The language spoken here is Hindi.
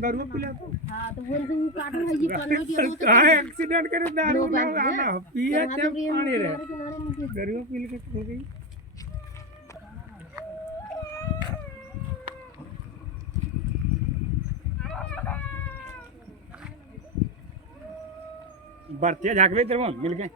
दारू पिला तो हाँ तो बोल तू काटो है ये पन्ना की वो तो कहाँ एक्सीडेंट करे दारू ना आना पिए जब पानी रे किनारे नीचे दारू पी के चल गई बढ़ते झाकवे तेरे मिल गए